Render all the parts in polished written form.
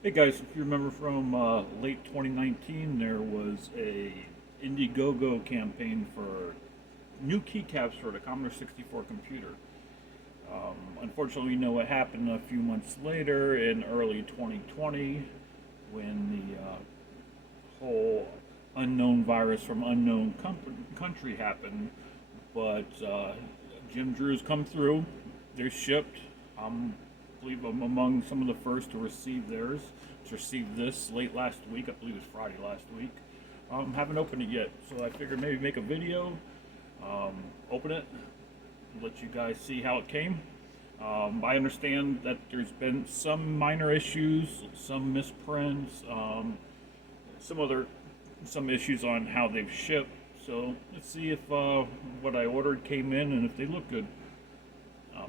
Hey guys, if you remember from late 2019, there was a Indiegogo campaign for new keycaps for the Commodore 64 computer. Unfortunately, you know what happened a few months later in early 2020 when the whole unknown virus from unknown country happened. But Jim Drew's come through. They're shipped. I believe I'm among some of the first to receive theirs. To receive this late last week. I believe it was Friday last week. Haven't opened it yet, so I figured maybe make a video, open it, let you guys see how it came. I understand that there's been some minor issues, some misprints, some issues on how they've shipped. So let's see if what I ordered came in and if they look good.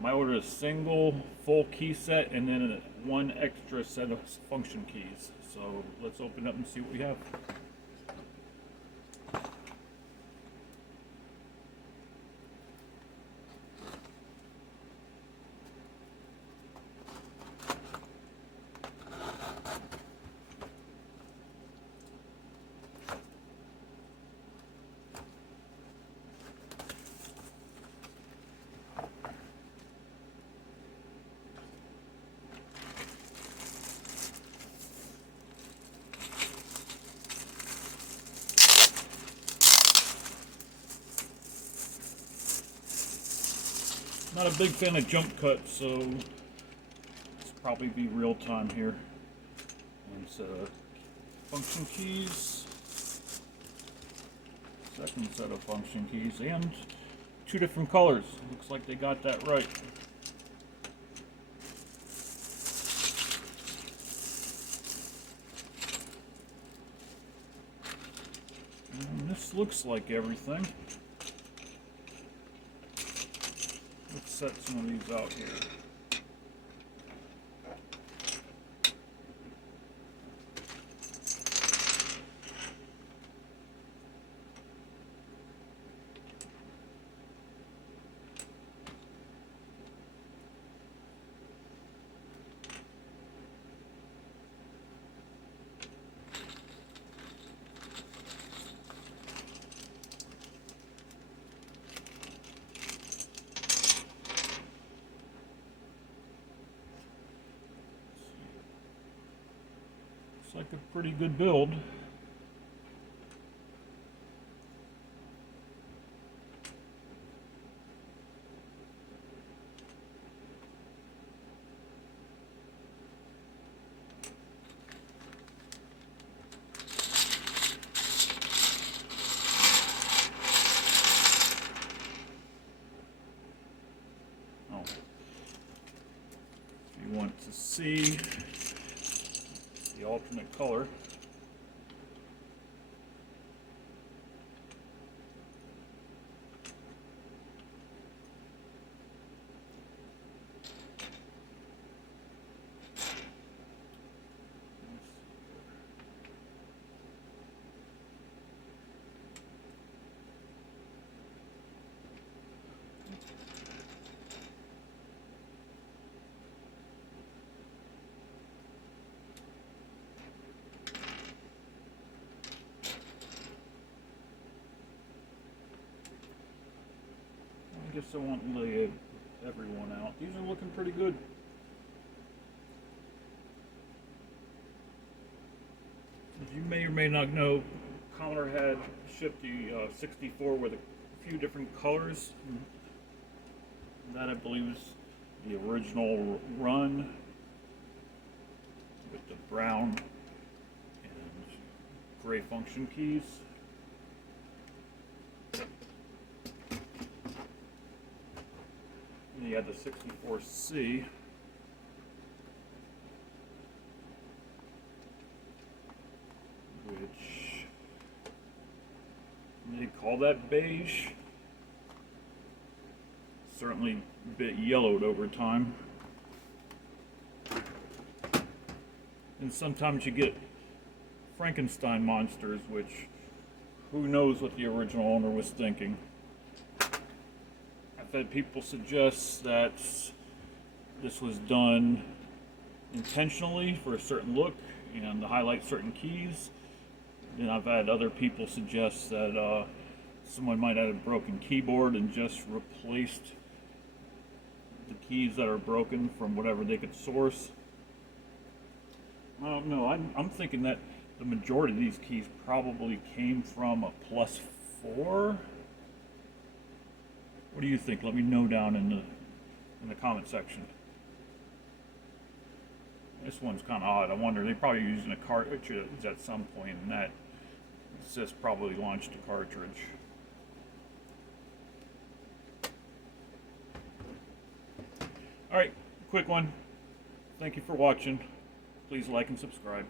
I ordered a single full key set and then one extra set of function keys. So let's open up and see what we have. Not a big fan of jump cuts, so it's probably be real time here. And so, function keys, second set of function keys, and two different colors. Looks like they got that right. And this looks like everything. Let's set some of these out here. Looks like a pretty good build. Oh, if you want to see the alternate color, I guess I won't lay everyone out. These are looking pretty good. As you may or may not know, Commodore had shipped the 64 with a few different colors. That I believe is the original run with the brown and gray function keys. And you had the 64C, which they call that beige. Certainly a bit yellowed over time. And sometimes you get Frankenstein monsters, which who knows what the original owner was thinking. I've had people suggest that this was done intentionally for a certain look and to highlight certain keys. And I've had other people suggest that someone might have a broken keyboard and just replaced the keys that are broken from whatever they could source. I don't know. I'm thinking that the majority of these keys probably came from a +4. What do you think? Let me know down in the comment section. This one's kind of odd. I wonder, they probably using a cartridge at some point, and that says probably launched a cartridge. Alright, quick one. Thank you for watching. Please like and subscribe.